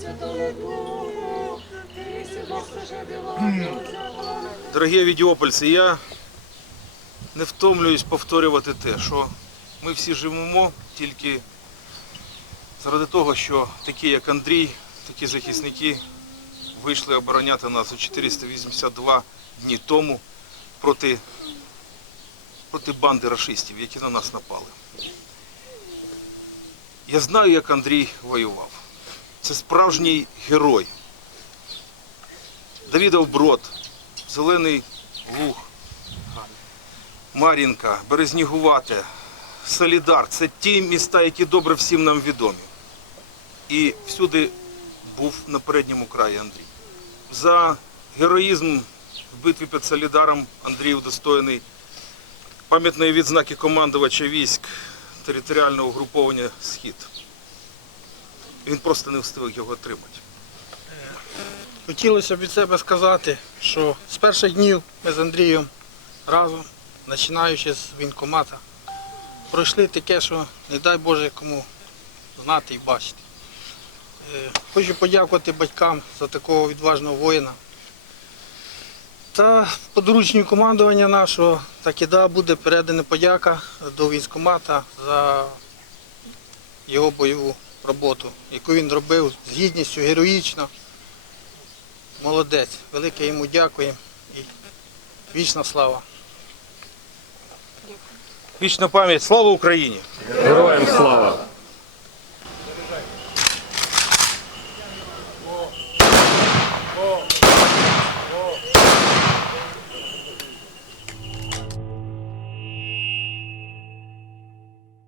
Святому Богу, ти сьогодні Бог Дорогі авідіопольці, я не втомлююсь повторювати те, що ми всі живемо тільки заради того, що такі, як Андрій, такі захисники вийшли обороняти нас у 482 дні тому проти, проти банди рашистів, які на нас напали. Я знаю, як Андрій воював. Це справжній герой. Давідов Брод, Зелений Луг, Мар'їнка, Березнігувате, Солідар це ті міста, які добре всім нам відомі. І всюди був на передньому краї Андрій. За героїзм в битві під Солідаром Андрій удостоєний пам'ятної відзнаки командувача військ територіального угруповання Схід. Він просто не встиг його отримати. Хотілося б від себе сказати, що з перших днів ми з Андрієм разом, починаючи з вінкомата, пройшли таке, що не дай Боже кому знати і бачити. Е, Хочу подякувати батькам за такого відважного воїна. Та подручню командування нашого так і да, буде передана подяка до військкомата за його бойову роботу, яку він робив з гідністю, героїчно. Молодець. Велике йому дякуємо і вічна слава. Вічна пам'ять, слава Україні! Героям слава!